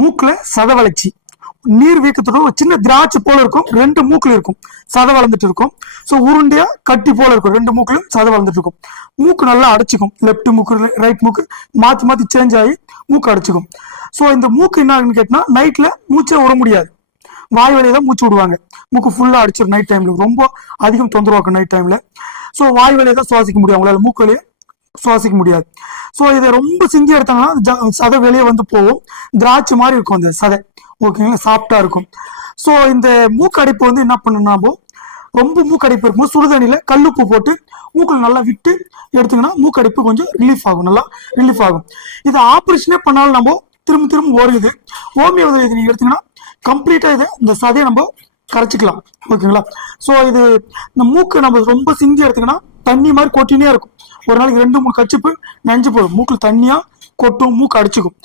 மூக்குல சத வளர்ச்சி, நீர் வீக்கத்தோட ஒரு சின்ன திராட்சை போல இருக்கும், ரெண்டு மூக்குல இருக்கும், சதை வளர்ந்துட்டு இருக்கும். ஸோ உருண்டையா கட்டி போல இருக்கும், ரெண்டு மூக்குலையும் சதை வளர்ந்துட்டு இருக்கும். மூக்கு நல்லா அடைச்சிக்கும், லெப்ட் மூக்கு ரைட் மூக்கு மாத்தி மாத்தி சேஞ்ச் ஆகி மூக்கு அடைச்சிக்கும். ஸோ இந்த மூக்கு என்ன ஆகுன்னு கேட்டினா, நைட்ல மூச்சே விட முடியாது, வாய் வழியை தான் மூச்சு விடுவாங்க. மூக்கு ஃபுல்லா அடிச்சிடும் நைட் டைம்ல, ரொம்ப அதிகம் தொந்தரவாக்கும் நைட் டைம்ல. ஸோ வாய் வழியை தான் சுவாசிக்க முடியும், அவங்களால மூக்கு வழியை சுவாசிக்க முடியாது. ஸோ இதை ரொம்ப சிந்தி எடுத்தாங்கன்னா சதை வெளியே வந்து போகும், திராட்சை மாதிரி இருக்கும் அந்த சதை, ஓகேங்களா, சாஃப்டா இருக்கும். ஸோ இந்த மூக்கடைப்பு வந்து என்ன பண்ணணும்னா, ரொம்ப மூக்கடைப்பு இருக்கும்போது சுடுதண்ணியில கல்லுப்பு போட்டு மூக்குல நல்லா விட்டு எடுத்தீங்கன்னா மூக்கடைப்பு கொஞ்சம் ரிலீஃப் ஆகும், நல்லா ரிலீஃப் ஆகும். இது ஆப்ரேஷனே பண்ணாலும் நம்ம திரும்ப திரும்ப வருது. ஹோமியோ இது நீங்க எடுத்தீங்கன்னா கம்ப்ளீட்டா இதை இந்த சதையை நம்ம கரைச்சிக்கலாம், ஓகேங்களா. ஸோ இது இந்த மூக்கு நம்ம ரொம்ப சிந்தி எடுத்தீங்கன்னா தண்ணி மாதிரி கொட்டினே இருக்கும். ஒரு நாளைக்கு 2-3 கச்சிப்பு நஞ்சு போடும், மூக்குல தண்ணியா கொட்டும், மூக்கு அடிச்சுக்கும்.